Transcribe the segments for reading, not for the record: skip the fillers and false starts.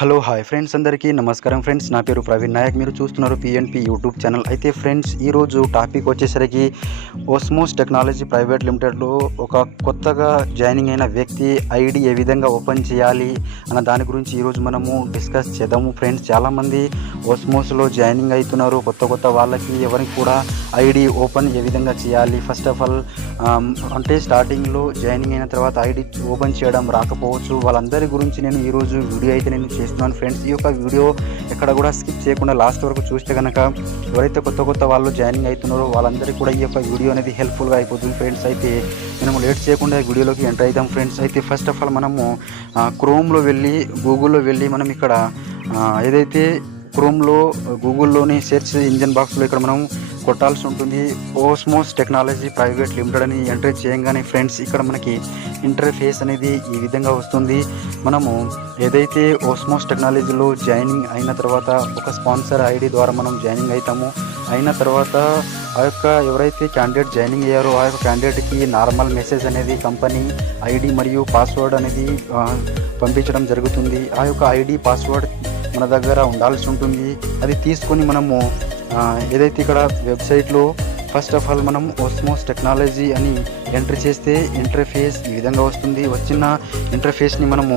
Hello hi friends, అందరికీ నమస్కారం friends. నా పేరు ప్రవీణ్ నాయక్. మీరు చూస్తున్నారు పిఎన్పి యూట్యూబ్ ఛానల్. అయితే ఫ్రెండ్స్, ఈరోజు టాపిక్ వచ్చేసరికి ఓస్మోస్ టెక్నాలజీ ప్రైవేట్ లిమిటెడ్లో ఒక కొత్తగా జాయినింగ్ అయిన వ్యక్తి ఐడి ఏ విధంగా ఓపెన్ చేయాలి అన్న దాని గురించి ఈరోజు మనము డిస్కస్ చేద్దాము ఫ్రెండ్స్. చాలామంది ఓస్మోస్లో జాయినింగ్ అవుతున్నారు. కొత్త వాళ్ళకి ఎవరికి కూడా ఐడి ఓపెన్ ఏ విధంగా చేయాలి, ఫస్ట్ ఆఫ్ ఆల్ అంటే స్టార్టింగ్లో జాయినింగ్ అయిన తర్వాత ఐడి ఓపెన్ చేయడం రాకపోవచ్చు. వాళ్ళందరి గురించి నేను ఈరోజు వీడియో అయితే నేను చేస్తున్నాను ఫ్రెండ్స్. ఈ యొక్క వీడియో ఎక్కడ కూడా స్కిప్ చేయకుండా లాస్ట్ వరకు చూస్తే కనుక ఎవరైతే కొత్త వాళ్ళు జాయినింగ్ అవుతున్నారో వాళ్ళందరికీ కూడా ఈ యొక్క వీడియో అనేది హెల్ప్ఫుల్గా అయిపోతుంది ఫ్రెండ్స్. అయితే మనము లేట్ చేయకుండా వీడియోలోకి ఎంటర్ అవుతాం ఫ్రెండ్స్. అయితే ఫస్ట్ ఆఫ్ ఆల్ మనము క్రోమ్లో వెళ్ళి గూగుల్లో వెళ్ళి మనం ఇక్కడ ఏదైతే క్రోమ్లో గూగుల్లోని సెర్చ్ ఇంజన్ బాక్స్లో ఇక్కడ మనం కొట్టాల్సి ఉంటుంది. ఓస్మోస్ టెక్నాలజీ ప్రైవేట్ లిమిటెడ్ అని ఎంటర్ చేయగానే ఫ్రెండ్స్ ఇక్కడ మనకి ఇంటర్ఫేస్ అనేది ఈ విధంగా వస్తుంది. మనము ఏదైతే ఓస్మోస్ టెక్నాలజీలో జాయినింగ్ అయిన తర్వాత ఒక స్పాన్సర్ ఐడి ద్వారా మనం జాయినింగ్ అవుతాము. అయిన తర్వాత ఆ యొక్క ఎవరైతే క్యాండిడేట్ జాయినింగ్ అయ్యారో ఆ యొక్క క్యాండిడేట్కి నార్మల్ మెసేజ్ అనేది కంపెనీ ఐడి మరియు పాస్వర్డ్ అనేది పంపించడం జరుగుతుంది. ఆ యొక్క ఐడి పాస్వర్డ్ మన దగ్గర ఉండాల్సి ఉంటుంది. అది తీసుకొని మనము ఏదైతే ఇక్కడ వెబ్సైట్లో ఫస్ట్ ఆఫ్ ఆల్ మనం ఓస్మోస్ టెక్నాలజీ అని ఎంటర్ చేస్తే ఇంటర్ఫేస్ ఈ విధంగా వస్తుంది. వచ్చిన ఇంటర్ఫేస్ని మనము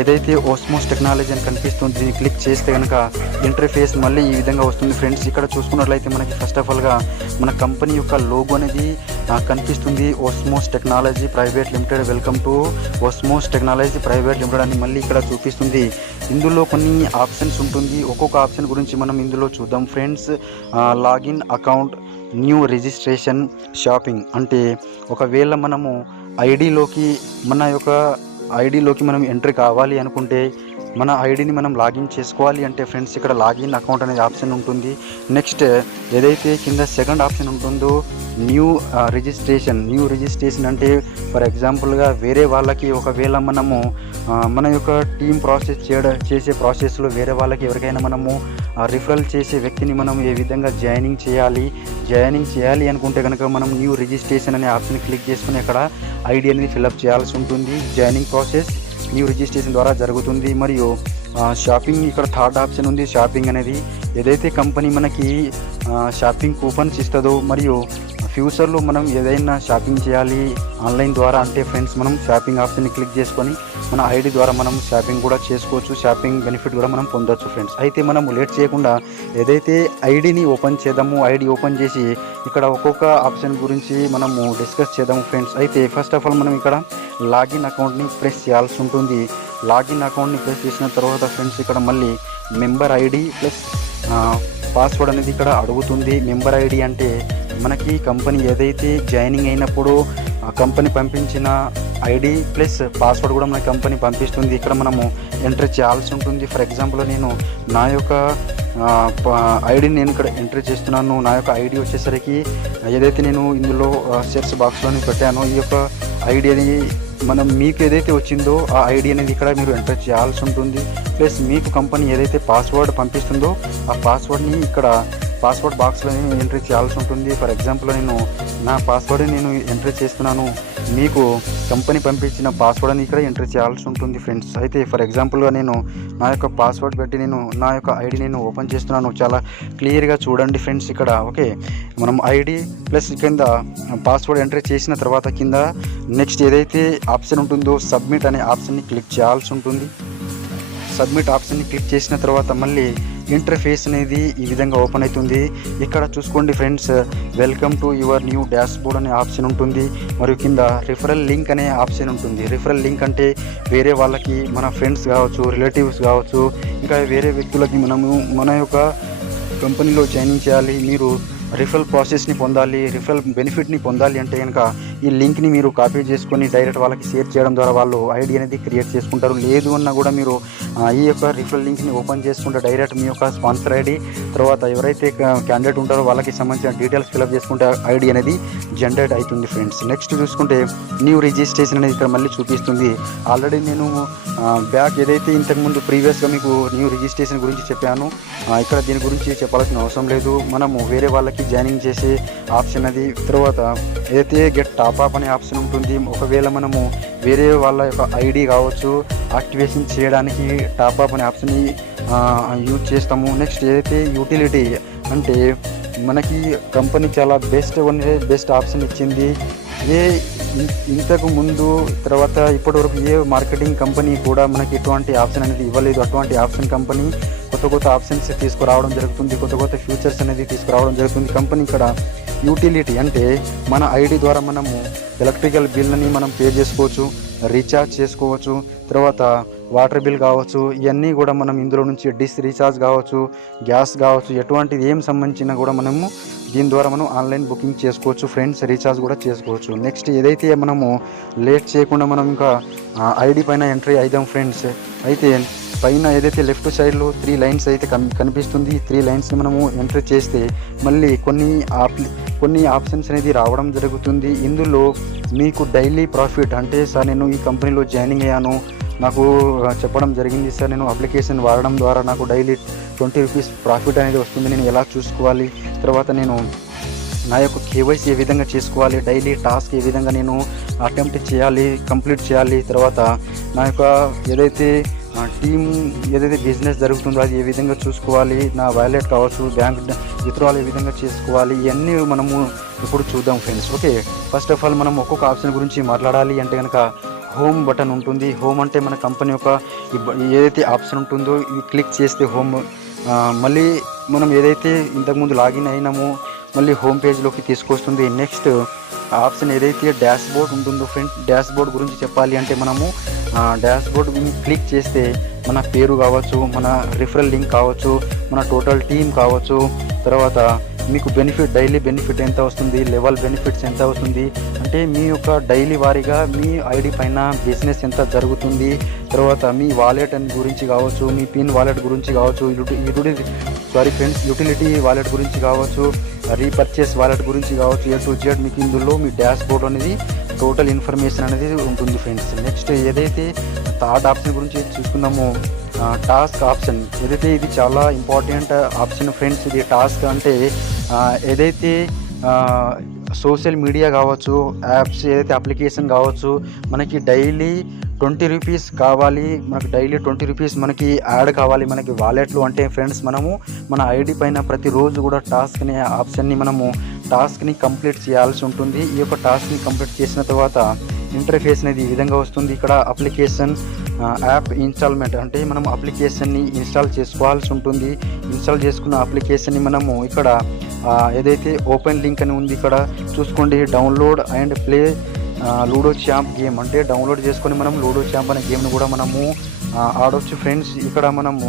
ఏదైతే ఓస్మోస్ టెక్నాలజీ అని కనిపిస్తుంది దీన్ని క్లిక్ చేస్తే కనుక ఇంటర్ఫేస్ మళ్ళీ ఈ విధంగా వస్తుంది ఫ్రెండ్స్. ఇక్కడ చూసుకున్నట్లయితే మనకి ఫస్ట్ ఆఫ్ ఆల్గా మన కంపెనీ యొక్క లోగో అనేది కనిపిస్తుంది. Osmos technology private limited, welcome to Osmos technology private limited అని మళ్ళీ ఇక్కడ చూపిస్తుంది. ఇందులో కొన్ని ఆప్షన్స్ ఉంటుంది. ఒక్కొక్క ఆప్షన్ గురించి మనం ఇందులో చూద్దాం friends. Login account, new registration, shopping. అంటే ఒకవేళ మనము మన యొక్క ఐడిలోకి మనం ఎంట్రీ కావాలి అనుకుంటే మన ఐడిని మనం లాగిన్ చేసుకోవాలి అంటే ఫ్రెండ్స్ ఇక్కడ లాగిన్ అకౌంట్ అనేది ఆప్షన్ ఉంటుంది. నెక్స్ట్ ఏదైతే కింద సెకండ్ ఆప్షన్ ఉంటుందో న్యూ రిజిస్ట్రేషన్ అంటే ఫర్ ఎగ్జాంపుల్గా వేరే వాళ్ళకి ఒకవేళ మనము మన యొక్క టీమ్ చేసే ప్రాసెస్లో వేరే వాళ్ళకి ఎవరికైనా మనము రిఫరల్ చేసే వ్యక్తిని మనం ఏ విధంగా జాయినింగ్ చేయాలి అనుకుంటే కనుక మనం న్యూ రిజిస్ట్రేషన్ అనే ఆప్షన్ క్లిక్ చేసుకుని అక్కడ ఐడి అనేది ఫిల్అప్ చేయాల్సి ఉంటుంది. జాయినింగ్ ప్రాసెస్ న్యూ రిజిస్ట్రేషన్ ద్వారా జరుగుతుంది. మరియు షాపింగ్ ఇక్కడ థర్డ్ ఆప్షన్ ఉంది. షాపింగ్ అనేది ఏదైతే కంపెనీ మనకి షాపింగ్ కూపన్స్ ఇస్తుందో మరియు ఫ్యూచర్లో మనం ఏదైనా షాపింగ్ చేయాలి ఆన్లైన్ ద్వారా అంటే ఫ్రెండ్స్ మనం షాపింగ్ ఆప్షన్ని క్లిక్ చేసుకొని మన ఐడి ద్వారా మనం షాపింగ్ కూడా చేసుకోవచ్చు. షాపింగ్ బెనిఫిట్ కూడా మనం పొందొచ్చు ఫ్రెండ్స్. అయితే మనం లేట్ చేయకుండా ఏదైతే ఐడిని ఓపెన్ చేద్దాము, ఐడి ఓపెన్ చేసి ఇక్కడ ఒక్కొక్క ఆప్షన్ గురించి మనము డిస్కస్ చేద్దాము ఫ్రెండ్స్. అయితే ఫస్ట్ ఆఫ్ ఆల్ మనం ఇక్కడ లాగిన్ అకౌంట్ని ప్రెస్ చేయాల్సి ఉంటుంది. లాగిన్ అకౌంట్ని ప్రెస్ చేసిన తర్వాత ఫ్రెండ్స్ ఇక్కడ మళ్ళీ మెంబర్ ఐడి ప్లస్ పాస్వర్డ్ అనేది ఇక్కడ అడుగుతుంది. మెంబర్ ఐడి అంటే మనకి కంపెనీ ఏదైతే జాయినింగ్ అయినప్పుడు కంపెనీ పంపించిన ఐడి ప్లస్ పాస్వర్డ్ కూడా మన కంపెనీ పంపిస్తుంది. ఇక్కడ మనము ఎంటర్ చేయాల్సి ఉంటుంది. ఫర్ ఎగ్జాంపుల్ నేను నా యొక్క ఐడిని నేను ఇక్కడ ఎంటర్ చేస్తున్నాను. నా యొక్క ఐడి వచ్చేసరికి ఏదైతే నేను ఇందులో సెర్చ్ బాక్స్లోని పెట్టానో ఈ యొక్క ఐడి అనేది మీకు ఏదైతే వచ్చిందో ఆ ఐడి అనేది ఇక్కడ మీరు ఎంటర్ చేయాల్సి ఉంటుంది. ప్లస్ మీకు కంపెనీ ఏదైతే పాస్వర్డ్ పంపిస్తుందో ఆ పాస్వర్డ్ని ఇక్కడ పాస్వర్డ్ బాక్స్లో ఎంట్రీ చేయాల్సి ఉంటుంది. ఫర్ ఎగ్జాంపుల్ నేను నా పాస్వర్డ్ని నేను ఎంట్రీ చేస్తున్నాను. మీకు కంపెనీ పంపించిన పాస్వర్డ్ని ఇక్కడ ఎంట్రీ చేయాల్సి ఉంటుంది ఫ్రెండ్స్. అయితే ఫర్ ఎగ్జాంపుల్గా నేను నా యొక్క పాస్వర్డ్ పెట్టి నేను నా యొక్క ఐడి నేను ఓపెన్ చేస్తున్నాను. చాలా క్లియర్గా చూడండి ఫ్రెండ్స్. ఇక్కడ ఓకే మనం ఐడి ప్లస్ కింద పాస్వర్డ్ ఎంట్రీ చేసిన తర్వాత కింద నెక్స్ట్ ఏదైతే ఆప్షన్ ఉంటుందో సబ్మిట్ అనే ఆప్షన్ని క్లిక్ చేయాల్సి ఉంటుంది. సబ్మిట్ ఆప్షన్ని క్లిక్ చేసిన తర్వాత మళ్ళీ ఇంటర్ఫేస్ అనేది ఈ విధంగా ఓపెన్ అవుతుంది. ఇక్కడ చూసుకోండి friends, welcome to your new dashboard అనే ఆప్షన్ ఉంటుంది. మరియు కింద రిఫరల్ లింక్ అనే ఆప్షన్ ఉంటుంది. రిఫరల్ లింక్ అంటే వేరే వాళ్ళకి మన ఫ్రెండ్స్ కావచ్చు, రిలేటివ్స్ కావచ్చు, ఇంకా వేరే వ్యక్తులకి మనము మన యొక్క కంపెనీలో జాయినింగ్ చేయాలి, మీరు రిఫరల్ ప్రాసెస్ని పొందాలి, రిఫరల్ బెనిఫిట్ని పొందాలి అంటే కనుక ఈ లింక్ని మీరు కాపీ చేసుకొని డైరెక్ట్ వాళ్ళకి షేర్ చేయడం ద్వారా వాళ్ళు ఐడి అనేది క్రియేట్ చేసుకుంటారు. లేదు అన్నా కూడా మీరు ఈ యొక్క రిఫరల్ లింక్ని ఓపెన్ చేసుకుంటే డైరెక్ట్ మీ యొక్క స్పాన్సర్ ఐడి తర్వాత ఎవరైతే క్యాండిడేట్ ఉంటారో వాళ్ళకి సంబంధించిన డీటెయిల్స్ ఫిల్అప్ చేసుకుంటే ఐడి అనేది జనరేట్ అవుతుంది ఫ్రెండ్స్. నెక్స్ట్ చూసుకుంటే న్యూ రిజిస్ట్రేషన్ అనేది ఇక్కడ మళ్ళీ చూపిస్తుంది. ఆల్రెడీ నేను బ్యాక్ ఏదైతే ఇంతకుముందు ప్రీవియస్గా మీకు న్యూ రిజిస్ట్రేషన్ గురించి చెప్పాను, ఇక్కడ దీని గురించి చెప్పాల్సిన అవసరం లేదు. మనము వేరే వాళ్ళకి జాయినింగ్ చేసే ఆప్షన్ అది. తర్వాత ఏదైతే గెట్ టాప్ అప్ అనే ఆప్షన్ ఉంటుంది. ఒకవేళ మనము వేరే వాళ్ళ యొక్క ఐడి కావచ్చు యాక్టివేషన్ చేయడానికి టాప్అప్ అనే ఆప్షన్ని యూజ్ చేస్తాము. నెక్స్ట్ ఏదైతే యూటిలిటీ అంటే మనకి కంపెనీ చాలా బెస్ట్ ఆప్షన్ ఇచ్చింది. ఇంతకు ముందు తర్వాత ఇప్పటివరకు ఏ మార్కెటింగ్ కంపెనీ కూడా మనకి ఎటువంటి ఆప్షన్ అనేది ఇవ్వలేదు. అటువంటి ఆప్షన్ కంపెనీ కొత్త ఆప్షన్స్ తీసుకురావడం జరుగుతుంది, కొత్త ఫీచర్స్ అనేది తీసుకురావడం జరుగుతుంది. కంపెనీ ఇక్కడ యూటిలిటీ అంటే మన ఐడి ద్వారా మనము ఎలక్ట్రికల్ బిల్ని మనం పే చేసుకోవచ్చు, రీఛార్జ్ చేసుకోవచ్చు, తర్వాత వాటర్ బిల్ కావచ్చు, ఇవన్నీ కూడా మనం ఇందులో నుంచి డిష్ రీఛార్జ్ కావచ్చు, గ్యాస్ కావచ్చు, ఎటువంటిది ఏం సంబంధించినా కూడా మనము దీని ద్వారా మనం ఆన్లైన్ బుకింగ్ చేసుకోవచ్చు ఫ్రెండ్స్, రీఛార్జ్ కూడా చేసుకోవచ్చు. నెక్స్ట్ ఏదైతే మనము లేట్ చేయకుండా మనం ఇంకా ఐడి పైన ఎంట్రీ అయిదాం ఫ్రెండ్స్. అయితే పైన ఏదైతే లెఫ్ట్ సైడ్లో 3 లైన్స్ అయితే కనిపిస్తుంది, 3 లైన్స్ని మనము ఎంట్రీ చేస్తే మళ్ళీ కొన్ని ఆప్షన్స్ అనేది రావడం జరుగుతుంది. ఇందులో మీకు డైలీ ప్రాఫిట్ అంటే సార్ నేను ఈ కంపెనీలో జాయినింగ్ అయ్యాను, నాకు చెప్పడం జరిగింది సార్, నేను అప్లికేషన్ వాడడం ద్వారా నాకు డైలీ 20 రూపీస్ ప్రాఫిట్ అనేది వస్తుంది, నేను ఎలా చూసుకోవాలి, తర్వాత నేను నా యొక్క కేవైసీ ఏ విధంగా చేసుకోవాలి, డైలీ టాస్క్ ఏ విధంగా నేను అటెంప్ట్ చేయాలి, కంప్లీట్ చేయాలి, తర్వాత నా యొక్క ఏదైతే టీమ్ ఏదైతే బిజినెస్ జరుగుతుందో అది ఏ విధంగా చూసుకోవాలి, నా వాలెట్ కావచ్చు, బ్యాంక్ విత్డ్రాల్ ఏ విధంగా చేసుకోవాలి, ఇవన్నీ మనము ఇప్పుడు చూద్దాం friends. Okay, first of all మనం ఒక్కొక్క ఆప్షన్ గురించి మాట్లాడాలి అంటే కనుక హోమ్ బటన్ ఉంటుంది. హోమ్ అంటే మన కంపెనీ యొక్క ఏదైతే ఆప్షన్ ఉంటుందో ఇది క్లిక్ చేస్తే హోమ్, మళ్ళీ మనం ఏదైతే ఇంతకుముందు లాగిన్ అయినామో మళ్ళీ హోమ్ పేజ్లోకి తీసుకొస్తుంది. నెక్స్ట్ ఆప్షన్ ఏదైతే డాష్ బోర్డ్ ఉంటుందో ఫ్రెండ్స్, డాష్ బోర్డ్ గురించి చెప్పాలి అంటే మనము డాష్ బోర్డ్ క్లిక్ చేస్తే మన పేరు కావచ్చు, మన రిఫరల్ లింక్ కావచ్చు, మన టోటల్ టీమ్ కావచ్చు, తర్వాత మీకు డైలీ బెనిఫిట్ ఎంత వస్తుంది, లెవెల్ బెనిఫిట్స్ ఎంత వస్తుంది, అంటే మీ యొక్క డైలీ వారీగా మీ ఐడి పైన బిజినెస్ ఎంత జరుగుతుంది, తర్వాత మీ వాలెట్ గురించి కావచ్చు, మీ పిన్ వాలెట్ గురించి కావచ్చు, యూటిలిటీ వాలెట్ గురించి కావచ్చు, రీపర్చేస్ వాలెట్ గురించి కావచ్చు, A to Z మీకు ఇందులో మీ డాష్ బోర్డ్ అనేది టోటల్ ఇన్ఫర్మేషన్ అనేది ఉంటుంది ఫ్రెండ్స్. నెక్స్ట్ ఏదైతే థర్డ్ ఆప్షన్ గురించి చూసుకుందామో టాస్క్ ఆప్షన్, ఏదైతే ఇది చాలా ఇంపార్టెంట్ ఆప్షన్ ఫ్రెండ్స్. ఇది టాస్క్ అంటే ఏదైతే సోషల్ మీడియా కావచ్చు, యాప్స్ ఏదైతే అప్లికేషన్ కావచ్చు, మనకి డైలీ 20 రూపీస్ కావాలి, మనకు డైలీ 20 రూపీస్ మనకి యాడ్ కావాలి మనకి వాలెట్లో అంటే ఫ్రెండ్స్ మనము మన ఐడి పైన ప్రతిరోజు కూడా టాస్క్ అనే ఆప్షన్ని మనము టాస్క్ని కంప్లీట్ చేయాల్సి ఉంటుంది. ఈ యొక్క టాస్క్ని కంప్లీట్ చేసిన తర్వాత ఇంటర్ఫేస్ అనేది ఈ విధంగా వస్తుంది. ఇక్కడ అప్లికేషన్ యాప్ ఇన్స్టాల్మెంట్ అంటే మనం అప్లికేషన్ని ఇన్స్టాల్ చేసుకోవాల్సి ఉంటుంది. ఇన్స్టాల్ చేసుకున్న అప్లికేషన్ని మనము ఇక్కడ ఏదైతే ఓపెన్ లింక్ అని ఉంది ఇక్కడ చూసుకోండి, download and play ludo champ game అంటే డౌన్లోడ్ చేసుకొని మనం లూడో ఛాంప్ అనే గేమ్ను కూడా మనము ఆడవచ్చు ఫ్రెండ్స్. ఇక్కడ మనము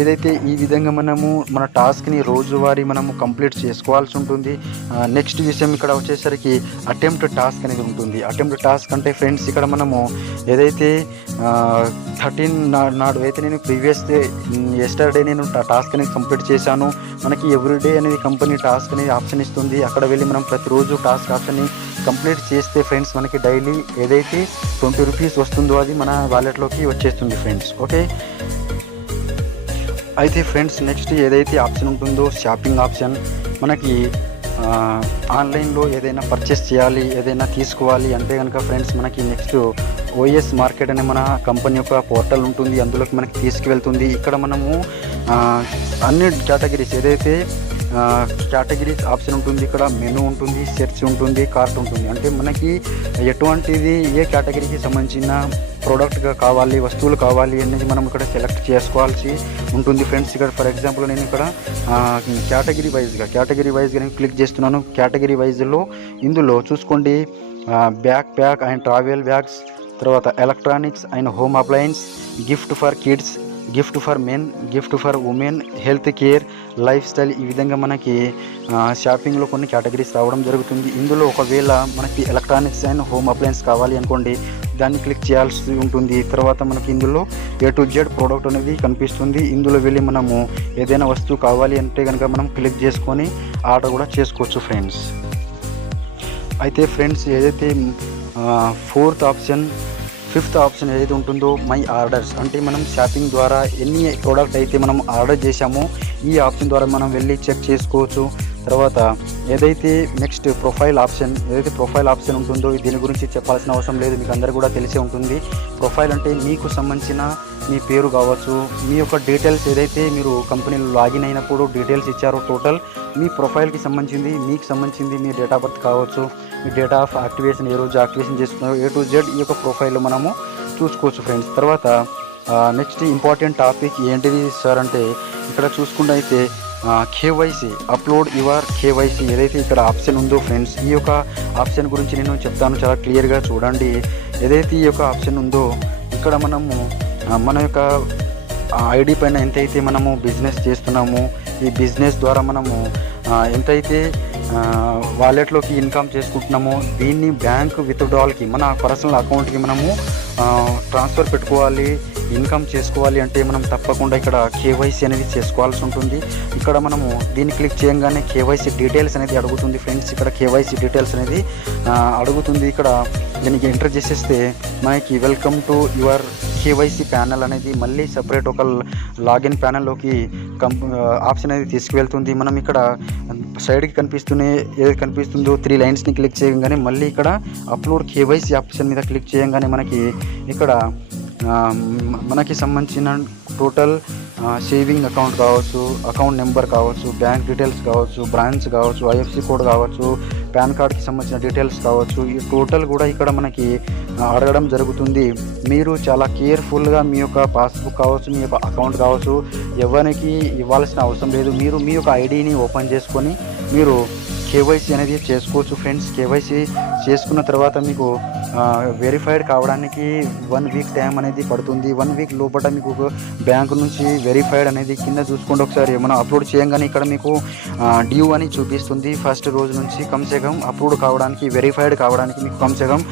ఏదైతే ఈ విధంగా మనము మన టాస్క్ని రోజువారీ మనము కంప్లీట్ చేసుకోవాల్సి ఉంటుంది. నెక్స్ట్ విషయం ఇక్కడ వచ్చేసరికి అటెంప్ట్ టాస్క్ అనేది ఉంటుంది. అటెంప్ట్ టాస్క్ అంటే ఫ్రెండ్స్ ఇక్కడ మనము ఏదైతే 13 నాడు అయితే నేను ఎస్టర్డే నేను టాస్క్ అనేది కంప్లీట్ చేశాను, మనకి ఎవ్రీడే అనేది కంపెనీ టాస్క్ అనేది ఆప్షన్ ఇస్తుంది. అక్కడ వెళ్ళి మనం ప్రతిరోజు టాస్క్ ఆప్షన్ని కంప్లీట్ చేస్తే ఫ్రెండ్స్ మనకి డైలీ ఏదైతే 20 రూపీస్ వస్తుందో అది మన వాలెట్లోకి వచ్చేస్తుంది ఫ్రెండ్స్. ఓకే, అయితే ఫ్రెండ్స్ నెక్స్ట్ ఏదైతే ఆప్షన్ ఉంటుందో షాపింగ్ ఆప్షన్, మనకి ఆన్లైన్లో ఏదైనా పర్చేస్ చేయాలి, ఏదైనా తీసుకోవాలి అంటే కనుక ఫ్రెండ్స్ మనకి నెక్స్ట్ OS మార్కెట్ అనే మన కంపెనీ యొక్క పోర్టల్ ఉంటుంది, అందులోకి మనకి తీసుకువెళ్తుంది. ఇక్కడ మనము అన్ని కేటగిరీస్ ఏదైతే కేటగిరీస్ ఆప్షన్ ఉంటుంది, ఇక్కడ మెనూ ఉంటుంది, సెర్చ్ ఉంటుంది, కార్ట్ ఉంటుంది. అంటే మనకి ఎటువంటిది ఏ కేటగిరీకి సంబంధించిన ప్రోడక్ట్గా కావాలి, వస్తువులు కావాలి అనేది మనం ఇక్కడ సెలెక్ట్ చేసుకోవాల్సి ఉంటుంది ఫ్రెండ్స్. ఇక్కడ ఫర్ ఎగ్జాంపుల్ నేను ఇక్కడ కేటగిరీ వైజ్గా నేను క్లిక్ చేస్తున్నాను. కేటగిరీ వైజ్లో ఇందులో చూసుకోండి backpack and travel bags, తర్వాత electronics and home appliance, gift for kids, gift for men, gift for women, health care, lifestyle, ఈ విధంగా మనకి షాపింగ్లో కొన్ని కేటగిరీస్ రావడం జరుగుతుంది. ఇందులో ఒకవేళ మనకి ఎలక్ట్రానిక్స్ అండ్ హోమ్ అప్లయన్స్ కావాలి అనుకోండి, దాన్ని క్లిక్ చేయాల్సి ఉంటుంది. తర్వాత మనకి ఇందులో A to Z ప్రోడక్ట్ అనేది కనిపిస్తుంది. ఇందులో వెళ్ళి మనము ఏదైనా వస్తువు కావాలి అంటే కనుక మనం క్లిక్ చేసుకొని ఆర్డర్ కూడా చేసుకోవచ్చు ఫ్రెండ్స్. అయితే ఫ్రెండ్స్ ఏదైతే ఫిఫ్త్ ఆప్షన్ ఏదైతే ఉంటుందో మై ఆర్డర్స్, అంటే మనం షాపింగ్ ద్వారా ఎన్ని ప్రోడక్ట్ అయితే మనం ఆర్డర్ చేశామో ఈ ఆప్షన్ ద్వారా మనం వెళ్ళి చెక్ చేసుకోవచ్చు. తర్వాత ఏదైతే నెక్స్ట్ ప్రొఫైల్ ఆప్షన్ ఉంటుందో దీని గురించి చెప్పాల్సిన అవసరం లేదు, మీకు అందరికీ కూడా తెలిసే ఉంటుంది. ప్రొఫైల్ అంటే మీకు సంబంధించిన మీ పేరు కావచ్చు, మీ యొక్క డీటెయిల్స్ ఏదైతే మీరు కంపెనీలో లాగిన్ అయినప్పుడు డీటెయిల్స్ ఇచ్చారో టోటల్ మీ ప్రొఫైల్కి సంబంధించింది, మీకు సంబంధించింది మీ డేట్ ఆఫ్ బర్త్ కావచ్చు, మీ డేట్ ఆఫ్ యాక్టివేషన్ ఏ రోజు యాక్టివేషన్ చేసుకున్నారో A to Z ఈ యొక్క ప్రొఫైల్లో మనము చూసుకోవచ్చు ఫ్రెండ్స్. తర్వాత నెక్స్ట్ ఇంపార్టెంట్ టాపిక్ ఏంటిది సార్ అంటే ఇక్కడ చూసుకుంటే అయితే కేవైసీ అప్లోడ్ యువర్ కేవైసీ ఏదైతే ఇక్కడ ఆప్షన్ ఉందో ఫ్రెండ్స్, ఈ యొక్క ఆప్షన్ గురించి నేను చెప్తాను, చాలా క్లియర్గా చూడండి. ఏదైతే ఈ యొక్క ఆప్షన్ ఉందో ఇక్కడ మనము మన యొక్క ఐడి పైన ఎంతైతే మనము బిజినెస్ చేస్తున్నామో ఈ బిజినెస్ ద్వారా మనము ఎంతైతే వాలెట్లోకి ఇన్కమ్ చేసుకుంటున్నామో దీన్ని బ్యాంక్ విత్డ్రాల్కి మన పర్సనల్ అకౌంట్కి మనము ట్రాన్స్ఫర్ పెట్టుకోవాలి, ఇన్కమ్ చేసుకోవాలి అంటే మనం తప్పకుండా ఇక్కడ కేవైసీ అనేది చేసుకోవాల్సి ఉంటుంది. ఇక్కడ మనము దీన్ని క్లిక్ చేయగానే కేవైసీ డీటెయిల్స్ అనేది అడుగుతుంది ఫ్రెండ్స్. ఇక్కడ కేవైసీ డీటెయిల్స్ అనేది అడుగుతుంది. ఇక్కడ దీనికి ఎంటర్ చేసేస్తే మనకి welcome to your KYC panel అనేది మళ్ళీ సపరేట్ ఒక లాగిన్ ప్యానల్లోకి ఆప్షన్ అనేది తీసుకువెళ్తుంది. మనం ఇక్కడ సైడ్కి ఏది కనిపిస్తుందో 3 లైన్స్ని క్లిక్ చేయగానే మళ్ళీ ఇక్కడ అప్లోడ్ కేవైసీ ఆప్షన్ మీద క్లిక్ చేయగానే ఇక్కడ మనకి సంబంధించిన టోటల్ సేవింగ్ అకౌంట్ కావచ్చు, అకౌంట్ నెంబర్ కావచ్చు, బ్యాంక్ డీటెయిల్స్ కావచ్చు, బ్రాంచ్ కావచ్చు, IFSC కోడ్ కావచ్చు, పాన్ కార్డ్కి సంబంధించిన డీటెయిల్స్ కావచ్చు, ఈ టోటల్ కూడా ఇక్కడ మనకి అడగడం జరుగుతుంది. మీరు చాలా కేర్ఫుల్గా మీ యొక్క పాస్బుక్ కావచ్చు, మీ యొక్క అకౌంట్ కావచ్చు ఎవరికి ఇవ్వాల్సిన అవసరం లేదు. మీరు మీ యొక్క ఐడిని ఓపెన్ చేసుకొని మీరు కేవైసీ అనేది చేసుకోవచ్చు ఫ్రెండ్స్. కేవైసీ చేసుకున్న తర్వాత మీకు వెరిఫైడ్ కావడానికి 1 వీక్ టైం అనేది పడుతుంది. 1 వీక్ లోపల మీకు బ్యాంకు నుంచి వెరిఫైడ్ అనేది కింద చూసుకోండి ఒకసారి. మనం అప్లోడ్ చేయగానే ఇక్కడ మీకు డ్యూ అని చూపిస్తుంది. ఫస్ట్ రోజు నుంచి కమ్సేకం అప్లోడ్ కావడానికి, వెరిఫైడ్ కావడానికి మీకు కమ్సేకం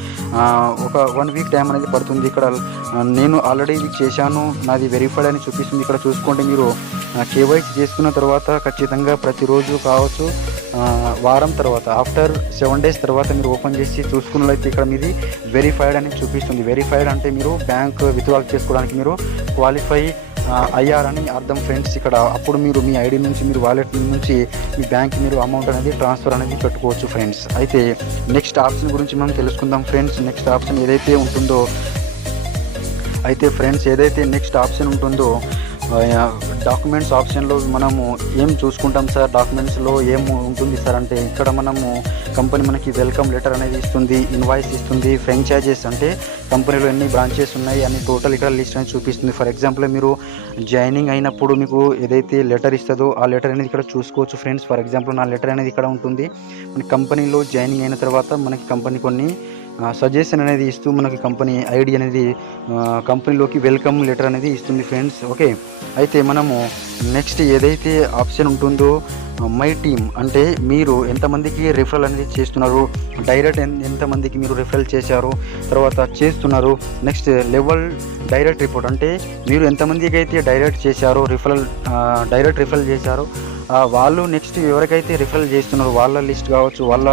ఒక 1 వీక్ టైం అనేది పడుతుంది. ఇక్కడ నేను ఆల్రెడీ ఇది చేశాను, నాది వెరిఫైడ్ అని చూపిస్తుంది. ఇక్కడ చూసుకోండి, మీరు కేవైసీ చేసుకున్న తర్వాత ఖచ్చితంగా ప్రతిరోజు కావచ్చు వారం తర్వాత ఆఫ్టర్ 7 డేస్ తర్వాత మీరు ఓపెన్ చేసి చూసుకున్నట్లయితే ఇక్కడ మీది వెరిఫైడ్ అని చూపిస్తుంది. వెరిఫైడ్ అంటే మీరు బ్యాంక్ విత్డ్రాల్ చేసుకోవడానికి మీరు క్వాలిఫై అయ్యారని అర్థం ఫ్రెండ్స్. ఇక్కడ అప్పుడు మీరు మీ ఐడి నుంచి మీరు వాలెట్ నుంచి మీ బ్యాంక్ మీరు అమౌంట్ అనేది ట్రాన్స్ఫర్ అనేది పెట్టుకోవచ్చు ఫ్రెండ్స్. అయితే నెక్స్ట్ ఆప్షన్ గురించి మనం తెలుసుకుందాం ఫ్రెండ్స్. నెక్స్ట్ ఆప్షన్ ఏదైతే ఉంటుందో నెక్స్ట్ ఆప్షన్ ఉంటుందో డాక్యుమెంట్స్ ఆప్షన్లో మనము ఏం చూసుకుంటాం సార్, డాక్యుమెంట్స్లో ఏం ఉంటుంది సార్ అంటే ఇక్కడ మనము కంపెనీ మనకి వెల్కమ్ లెటర్ అనేది ఇస్తుంది, ఇన్వాయిస్ ఇస్తుంది, ఫ్రాంచైజెస్ అంటే కంపెనీలో ఎన్ని బ్రాంచెస్ ఉన్నాయి అని టోటల్ ఇక్కడ లిస్ట్ అనేది చూపిస్తుంది. ఫర్ ఎగ్జాంపుల్ మీరు జాయినింగ్ అయినప్పుడు మీకు ఏదైతే లెటర్ ఇస్తుందో ఆ లెటర్ అనేది ఇక్కడ చూసుకోవచ్చు ఫ్రెండ్స్. ఫర్ ఎగ్జాంపుల్ నా లెటర్ అనేది ఇక్కడ ఉంటుంది. మన కంపెనీలో జాయినింగ్ అయిన తర్వాత మనకి కంపెనీ కొన్ని సజెషన్ అనేది ఇస్తూ మనకి కంపెనీ ఐడి అనేది కంపెనీలోకి వెల్కమ్ లెటర్ అనేది ఇస్తుంది ఫ్రెండ్స్. ఓకే, అయితే మనము నెక్స్ట్ ఏదైతే ఆప్షన్ ఉంటుందో మై టీమ్ అంటే మీరు ఎంతమందికి రిఫరల్ అనేది చేస్తున్నారు, డైరెక్ట్ ఎంతమందికి మీరు రిఫరల్ చేశారు తర్వాత చేస్తున్నారు. నెక్స్ట్ లెవెల్ డైరెక్ట్ రిపోర్ట్ అంటే మీరు ఎంతమందికి అయితే డైరెక్ట్ రిఫరల్ చేశారో వాళ్ళు నెక్స్ట్ ఎవరికైతే రిఫరల్ చేస్తున్నారో వాళ్ళ లిస్ట్ కావచ్చు, వాళ్ళ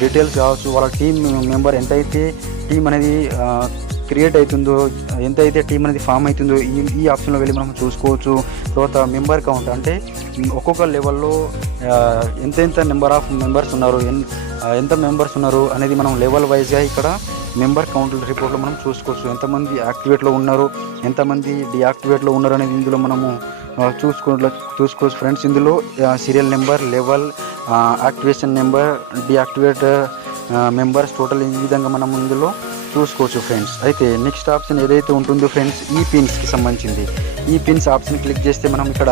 డీటెయిల్స్ కావచ్చు, వాళ్ళ టీమ్ మెంబర్ ఎంతైతే టీం అనేది క్రియేట్ అవుతుందో, ఎంతైతే టీం అనేది ఫామ్ అవుతుందో ఈ ఆప్షన్లో వెళ్ళి మనం చూసుకోవచ్చు. తర్వాత మెంబర్ కౌంట్ అంటే ఒక్కొక్క లెవెల్లో ఎంత నెంబర్ ఆఫ్ మెంబర్స్ ఉన్నారు, ఎంత మెంబర్స్ ఉన్నారు అనేది మనం లెవెల్ వైజ్గా ఇక్కడ మెంబర్ కౌంట్ రిపోర్ట్లో మనం చూసుకోవచ్చు. ఎంతమంది యాక్టివేట్లో ఉన్నారు, ఎంతమంది డియాక్టివేట్లో ఉన్నారు అనేది ఇందులో మనము చూసుకోవచ్చు ఫ్రెండ్స్. ఇందులో serial number, level, activation number, deactivate members total ఈ విధంగా మనం ఇందులో చూసుకోవచ్చు ఫ్రెండ్స్. అయితే నెక్స్ట్ ఆప్షన్ ఏదైతే ఉంటుందో ఫ్రెండ్స్ ఈ పిన్స్కి సంబంధించింది. ఈ పిన్స్ ఆప్షన్ క్లిక్ చేస్తే మనం ఇక్కడ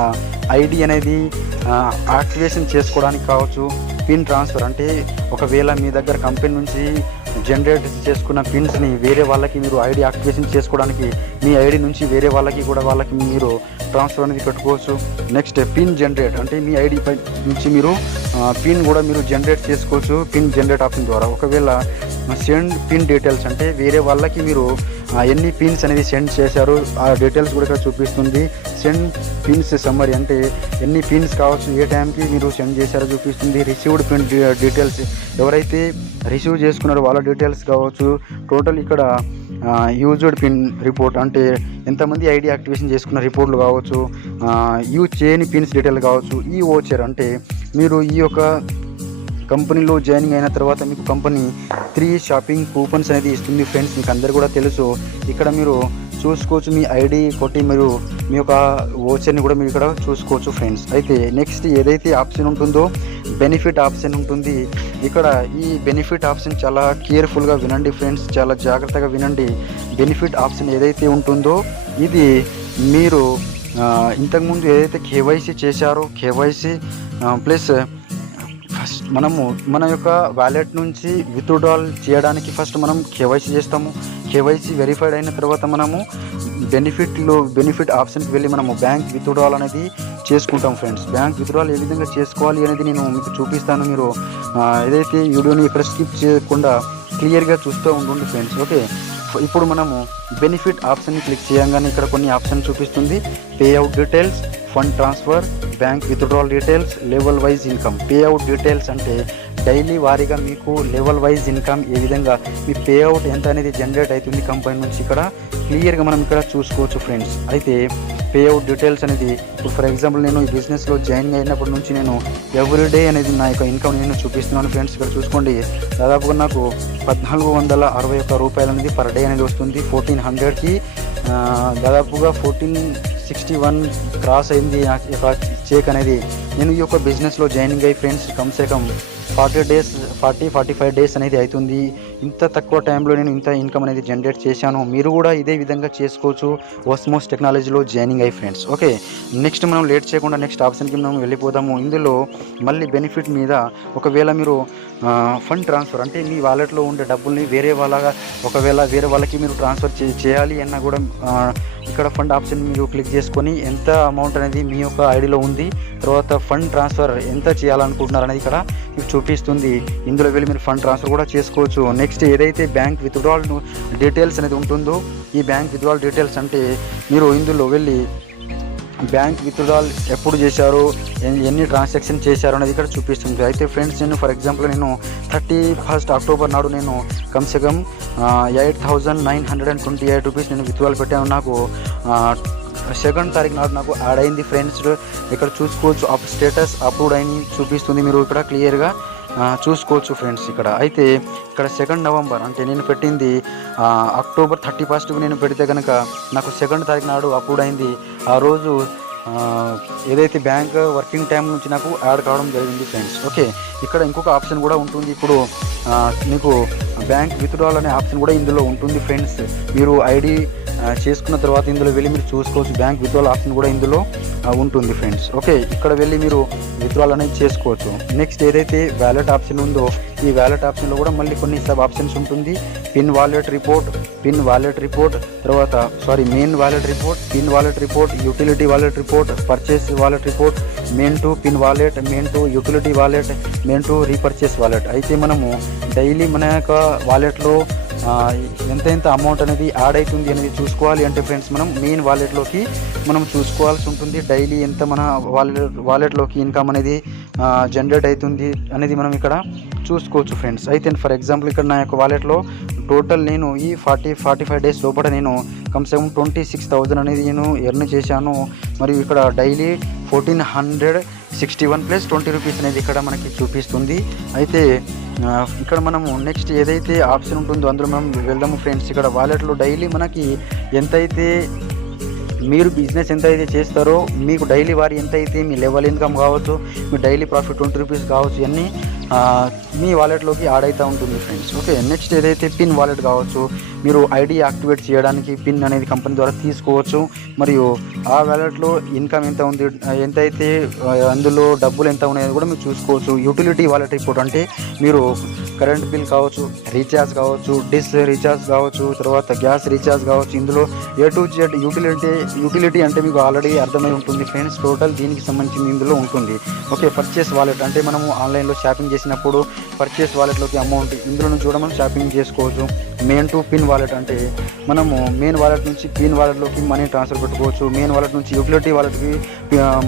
ఐడి అనేది యాక్టివేషన్ చేసుకోవడానికి కావచ్చు, పిన్ ట్రాన్స్ఫర్ అంటే ఒకవేళ మీ దగ్గర కంపెనీ నుంచి జనరేట్ చేసుకున్న పిన్స్ని వేరే వాళ్ళకి మీరు ఐడి యాక్టివేషన్ చేసుకోవడానికి మీ ఐడి నుంచి వేరే వాళ్ళకి మీరు ట్రాన్స్ఫర్ అనేది పెట్టుకోవచ్చు. నెక్స్ట్ పిన్ జనరేట్ అంటే మీ ఐడి పై నుంచి మీరు పిన్ కూడా మీరు జనరేట్ చేసుకోవచ్చు పిన్ జనరేట్ ఆప్షన్ ద్వారా. ఒకవేళ సెండ్ పిన్ డీటెయిల్స్ అంటే వేరే వాళ్ళకి మీరు ఎన్ని పిన్స్ అనేది సెండ్ చేశారు ఆ డీటెయిల్స్ కూడా ఇక్కడ చూపిస్తుంది. సెండ్ పిన్స్ సమ్మరీ అంటే ఎన్ని పిన్స్ కావచ్చు, ఏ టైంకి మీరు సెండ్ చేశారో చూపిస్తుంది. రిసీవ్డ్ పిన్ డీటెయిల్స్ ఎవరైతే రిసీవ్ చేసుకున్నారో వాళ్ళ డీటెయిల్స్ కావచ్చు. టోటల్ ఇక్కడ యూజ్డ్ పిన్ రిపోర్ట్ అంటే ఎంతమంది ఐడి యాక్టివేషన్ చేసుకున్న రిపోర్ట్లు కావచ్చు, యూజ్ చేయని పిన్స్ డీటెయిల్ కావచ్చు. ఈ ఓచర్ అంటే మీరు ఈ యొక్క కంపెనీలో జాయినింగ్ అయిన తర్వాత మీకు కంపెనీ 3 షాపింగ్ కూపన్స్ అనేది ఇస్తుంది ఫ్రెండ్స్. మీకు అందరు కూడా తెలుసు. ఇక్కడ మీరు చూసుకోవచ్చు, మీ ఐడి కొట్టి మీరు మీ యొక్క ఓచర్ని కూడా మీరు ఇక్కడ చూసుకోవచ్చు ఫ్రెండ్స్. అయితే నెక్స్ట్ ఏదైతే ఆప్షన్ ఉంటుందో బెనిఫిట్ ఆప్షన్ ఉంటుంది. ఇక్కడ ఈ బెనిఫిట్ ఆప్షన్ చాలా కేర్ఫుల్గా వినండి ఫ్రెండ్స్, చాలా జాగ్రత్తగా వినండి. బెనిఫిట్ ఆప్షన్ ఏదైతే ఉంటుందో ఇది మీరు ఇంతకుముందు ఏదైతే కేవైసీ చేశారో కేవైసీ ప్లస్ ఫస్ట్ మనము మన యొక్క వ్యాలెట్ నుంచి విత్డ్రాల్ చేయడానికి ఫస్ట్ మనం కేవైసీ చేస్తాము. కేవైసీ వెరిఫైడ్ అయిన తర్వాత మనము బెనిఫిట్ ఆప్షన్కి వెళ్ళి మనము బ్యాంక్ విత్డ్రాల్ అనేది చేసుకుంటాం ఫ్రెండ్స్. బ్యాంక్ విత్డ్రాల్ ఏ విధంగా చేసుకోవాలి అనేది నేను మీకు చూపిస్తాను. మీరు ఏదైతే వీడియోని ఇక్కడ స్కిప్ చేయకుండా క్లియర్గా చూస్తూ ఉండండి ఫ్రెండ్స్. ఓకే, ఇప్పుడు మనము బెనిఫిట్ ఆప్షన్ని క్లిక్ చేయగానే ఇక్కడ కొన్ని ఆప్షన్ చూపిస్తుంది. Pay out details, fund transfer, bank withdrawal details, level wise income. Pay out details అంటే డైలీ వారీగా మీకు లెవెల్ వైజ్ ఇన్కమ్ ఏ విధంగా మీ పే అవుట్ ఎంత అనేది జనరేట్ అవుతుంది కంపెనీ నుంచి ఇక్కడ క్లియర్గా మనం ఇక్కడ చూసుకోవచ్చు ఫ్రెండ్స్. అయితే పే అవుట్ డీటెయిల్స్ అనేది ఇప్పుడు ఫర్ ఎగ్జాంపుల్ నేను ఈ బిజినెస్లో జాయిన్ అయినప్పటి నుంచి నేను ఎవ్రీడే అనేది నా యొక్క ఇన్కమ్ నేను చూపిస్తున్నాను ఫ్రెండ్స్. ఇక్కడ చూసుకోండి, దాదాపుగా నాకు 1461 రూపాయలు అనేది పర్ డే అనేది వస్తుంది. 1400కి దాదాపుగా 1461 క్రాస్ అయింది నా యొక్క చెక్ అనేది. నేను ఈ యొక్క బిజినెస్లో జాయినింగ్ అయ్యి ఫ్రెండ్స్ కమ్సే కమ్ 45 డేస్ అనేది అవుతుంది. ఇంత తక్కువ టైంలో నేను ఇంత ఇన్కమ్ అనేది జనరేట్ చేశాను. మీరు కూడా ఇదే విధంగా చేసుకోవచ్చు ఓస్మోస్ టెక్నాలజీలో జాయినింగ్ అయ్యి ఫ్రెండ్స్. ఓకే, నెక్స్ట్ మనం లేట్ చేయకుండా నెక్స్ట్ ఆప్షన్కి మనం వెళ్ళిపోదాము. ఇందులో మళ్ళీ బెనిఫిట్ మీద ఒకవేళ మీరు ఫండ్ ట్రాన్స్ఫర్ అంటే మీ వాలెట్లో ఉండే డబ్బుల్ని వేరే వాళ్ళకి మీరు ట్రాన్స్ఫర్ చేయాలి అన్నా కూడా ఇక్కడ ఫండ్ ఆప్షన్ మీరు క్లిక్ చేసుకొని ఎంత అమౌంట్ అనేది మీ యొక్క ఐడిలో ఉంది, తర్వాత ఫండ్ ట్రాన్స్ఫర్ ఎంత చేయాలనుకుంటున్నారు అనేది ఇక్కడ మీకు చూపిస్తుంది. ఇందులో వెళ్ళి మీరు ఫండ్ ట్రాన్స్ఫర్ కూడా చేసుకోవచ్చు. నెక్స్ట్ ఏదైతే బ్యాంక్ విత్డ్రాల్ డీటెయిల్స్ అనేది ఉంటుందో ఈ బ్యాంక్ విత్డ్రాల్ డీటెయిల్స్ అంటే మీరు ఇందులో వెళ్ళి బ్యాంక్ విత్డ్రాల్ ఎప్పుడు చేశారు, ఎన్ని ట్రాన్సాక్షన్ చేశారు అనేది ఇక్కడ చూపిస్తుంది. అయితే ఫ్రెండ్స్ నేను ఫర్ ఎగ్జాంపుల్ నేను 31 అక్టోబర్ నాడు నేను కమ్సే కమ్ 8,928 రూపీస్ నేను విత్డ్రాల్ పెట్టాను. నాకు 2nd తారీఖు నాడు నాకు యాడ్ అయింది ఫ్రెండ్స్. ఇక్కడ చూసుకోవచ్చు స్టేటస్ అప్రూవ్డ్ అని చూపిస్తుంది. మీరు ఇక్కడ క్లియర్గా చూసుకోవచ్చు ఫ్రెండ్స్. అయితే ఇక్కడ 2 నవంబర్ అంటే నేను పెట్టింది అక్టోబర్ 31కి నేను పెడితే కనుక నాకు 2nd తారీఖు నాడు అప్రూవ్డ్ అయింది. ఆ రోజు ఏదైతే బ్యాంక్ వర్కింగ్ టైం నుంచి నాకు యాడ్ కావడం జరిగింది ఫ్రెండ్స్. ఓకే, ఇక్కడ ఇంకొక ఆప్షన్ కూడా ఉంటుంది. ఇప్పుడు మీకు బ్యాంక్ విత్డ్రాల్ అనే ఆప్షన్ కూడా ఇందులో ఉంటుంది ఫ్రెండ్స్. మీరు ఐడి చేసుకున్న తర్వాత ఇందులో వెళ్ళి మీరు చూసుకోవచ్చు. బ్యాంక్ విత్డ్రాల్ ఆప్షన్ కూడా ఇందులో ఉంటుంది ఫ్రెండ్స్. ఓకే, ఇక్కడ వెళ్ళి మీరు విత్డ్రాల్ అనేది చేసుకోవచ్చు. నెక్స్ట్ ఏదైతే వ్యాలెట్ ఆప్షన్ ఉందో ఈ వ్యాలెట్ ఆప్షన్లో కూడా మళ్ళీ కొన్ని సబ్ ఆప్షన్స్ ఉంటుంది. పిన్ వాలెట్ రిపోర్ట్, తర్వాత main wallet report, pin wallet report, utility wallet report, purchase wallet report, mean to pin wallet, mean to utility wallet, mean to repurchase wallet. అయితే మనము డైలీ మన యొక్క వాలెట్లో ఎంత అమౌంట్ అనేది add అవుతుంది అనేది చూసుకోవాలి అంటే ఫ్రెండ్స్ మనం మెయిన్ వాలెట్లోకి మనం చూసుకోవాల్సి ఉంటుంది. డైలీ ఎంత మన వాలెట్లోకి ఇన్కమ్ అనేది జనరేట్ అవుతుంది అనేది మనం ఇక్కడ చూసుకోవచ్చు ఫ్రెండ్స్. అయితే ఫర్ ఎగ్జాంపుల్ ఇక్కడ నా యొక్క వాలెట్లో టోటల్ నేను ఈ 45 డేస్ లోపల నేను కమ్సే కమ్ 26,000 అనేది నేను ఎర్న్ చేశాను. మరియు ఇక్కడ డైలీ 1461 ప్లస్ 20 రూపీస్ అనేది ఇక్కడ మనకి చూపిస్తుంది. అయితే ఇక్కడ మనము నెక్స్ట్ ఏదైతే ఆప్షన్ ఉంటుందో అందులో మనం వెళ్దాము ఫ్రెండ్స్. ఇక్కడ వాలెట్లో డైలీ మనకి ఎంతైతే మీరు బిజినెస్ ఎంత అయితే చేస్తారో మీకు డైలీ వారి ఎంత అయితే మీ లెవెల్ ఇన్కమ్ కావచ్చు, మీ డైలీ ప్రాఫిట్ 20 రూపీస్ కావచ్చు, ఇవన్నీ మీ వాలెట్లోకి యాడ్ అవుతూ ఉంటుంది ఫ్రెండ్స్. ఓకే, నెక్స్ట్ ఏదైతే పిన్ వాలెట్ కావచ్చు, మీరు ఐడి యాక్టివేట్ చేయడానికి పిన్ అనేది కంపెనీ ద్వారా తీసుకోవచ్చు. మరియు ఆ వాలెట్లో ఇన్కమ్ ఎంత ఉంది, ఎంతైతే అందులో డబ్బులు ఎంత ఉన్నాయో కూడా మీరు చూసుకోవచ్చు. యూటిలిటీ వాలెట్ రిపోర్ట్ అంటే మీరు కరెంట్ బిల్ కావచ్చు, రీఛార్జ్ కావచ్చు, డిష్ రీఛార్జ్ కావచ్చు, తర్వాత గ్యాస్ రీఛార్జ్ కావచ్చు, ఇందులో A to Z యూటిలిటీ అంటే మీకు ఆల్రెడీ అర్థమై ఉంటుంది ఫ్రెండ్స్. టోటల్ దీనికి సంబంధించింది ఇందులో ఉంటుంది. ఓకే, పర్చేస్ వాలెట్ అంటే మనము ఆన్లైన్లో షాపింగ్ చేసినప్పుడు పర్చేస్ వాలెట్లోకి అమౌంట్ ఇందులో నుంచి కూడా మనం షాపింగ్ చేసుకోవచ్చు. మెయిన్ టు పిన్ వాలెట్ అంటే మనము మెయిన్ వాలెట్ నుంచి పిన్ వాలెట్లోకి మనీ ట్రాన్స్ఫర్ పెట్టుకోవచ్చు, మెయిన్ వాలెట్ నుంచి యూటిలిటీ వాలెట్కి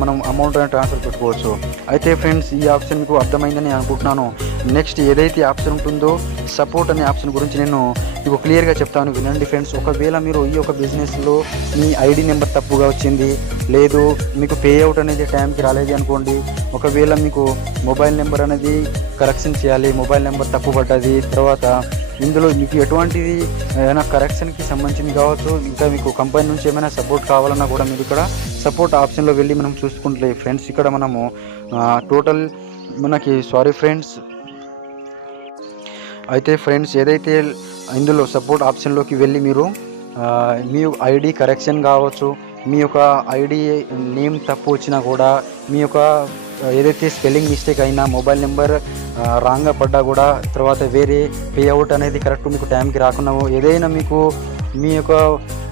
మనం అమౌంట్ అనేది ట్రాన్స్ఫర్ పెట్టుకోవచ్చు. అయితే ఫ్రెండ్స్ ఈ ఆప్షన్ మీకు అర్థమైందని అనుకుంటున్నాను. నెక్స్ట్ ఏదైతే ఆప్షన్ ఉంటుందో సపోర్ట్ అనే ఆప్షన్ గురించి నేను మీకు క్లియర్గా చెప్తాను, వినండి ఫ్రెండ్స్. ఒకవేళ మీరు ఈ యొక్క బిజినెస్లో మీ ఐడి నెంబర్ తప్పుగా వచ్చింది, లేదు మీకు పే అవుట్ అనేది టైంకి రాలేదు అనుకోండి, ఒకవేళ మీకు మొబైల్ నెంబర్ అనేది కరెక్షన్ చేయాలి, మొబైల్ నెంబర్ తప్పు పడ్డది, తర్వాత ఇందులో మీకు ఎటువంటిది ఏదైనా కరెక్షన్కి సంబంధించింది కావచ్చు, ఇంకా మీకు కంపెనీ నుంచి ఏమైనా సపోర్ట్ కావాలన్నా కూడా మీరు ఇక్కడ సపోర్ట్ ఆప్షన్లో వెళ్ళి మనం చూసుకుంటే ఫ్రెండ్స్, ఇక్కడ మనము టోటల్ మనకి సారీ ఫ్రెండ్స్, అయితే ఫ్రెండ్స్ ఏదైతే ఇందులో సపోర్ట్ ఆప్షన్లోకి వెళ్ళి మీరు మీ ఐడి కరెక్షన్ కావచ్చు, మీ యొక్క ఐడి నేమ్ తప్పు వచ్చినా కూడా, మీ యొక్క ఏదైతే స్పెల్లింగ్ మిస్టేక్ అయినా, మొబైల్ నెంబర్ రాంగ్గా పడ్డా కూడా, తర్వాత వేరే పే అవుట్ అనేది కరెక్ట్ మీకు టైంకి రాకుండా, ఏదైనా మీకు మీ యొక్క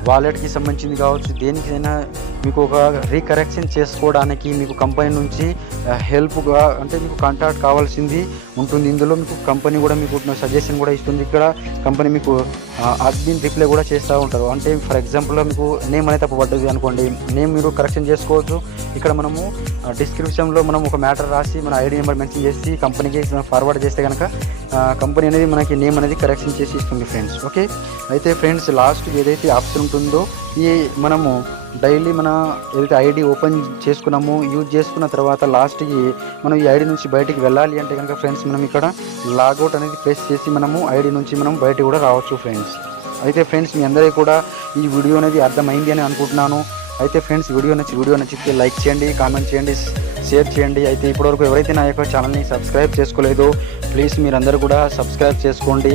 వాలెట్కి సంబంధించింది కావచ్చు, దేనికైనా మీకు ఒక రీకరెక్షన్ చేసుకోవడానికి మీకు కంపెనీ నుంచి హెల్ప్గా అంటే మీకు కాంటాక్ట్ కావాల్సింది ఉంటుంది. ఇందులో మీకు కంపెనీ కూడా మీకు సజెషన్ కూడా ఇస్తుంది. ఇక్కడ కంపెనీ మీకు అడ్మిన్ రిప్లై కూడా చేస్తూ ఉంటారు. అంటే ఫర్ ఎగ్జాంపుల్గా మీకు నేమ్ అనేది తప్పుపడ్డది అనుకోండి, నేమ్ మీరు కరెక్షన్ చేసుకోవచ్చు. ఇక్కడ మనము డిస్క్రిప్షన్లో మనం ఒక మ్యాటర్ రాసి మన ఐడి నెంబర్ మెన్షన్ చేసి కంపెనీకి ఫార్వర్డ్ చేస్తే కనుక కంపెనీ అనేది మనకి నేమ్ అనేది కరెక్షన్ చేసి ఇస్తుంది ఫ్రెండ్స్. ఓకే, అయితే ఫ్రెండ్స్ లాస్ట్ ఏదైతే ఆప్షన్ ఉంటుందో ఈ మనము డైలీ మన ఏదైతే ఐడి ఓపెన్ చేసుకున్నామో యూజ్ చేసుకున్న తర్వాత లాస్ట్కి మనం ఈ ఐడి నుంచి బయటికి వెళ్ళాలి అంటే కనుక ఫ్రెండ్స్ మనం ఇక్కడ లాగౌట్ అనేది ప్రెస్ చేసి మనము ఐడి నుంచి మనం బయటికి కూడా రావచ్చు ఫ్రెండ్స్. అయితే ఫ్రెండ్స్ మీ అందరికీ కూడా ఈ వీడియో అనేది అర్థమైంది అని అనుకుంటున్నాను. అయితే ఫ్రెండ్స్ వీడియో నచ్చితే లైక్ చేయండి, కామెంట్ చేయండి, షేర్ చేయండి. అయితే ఇప్పటివరకు ఎవరైతే నా యొక్క ఛానల్ని సబ్స్క్రైబ్ చేసుకోలేదో ప్లీజ్ మీరందరూ కూడా సబ్స్క్రైబ్ చేసుకోండి.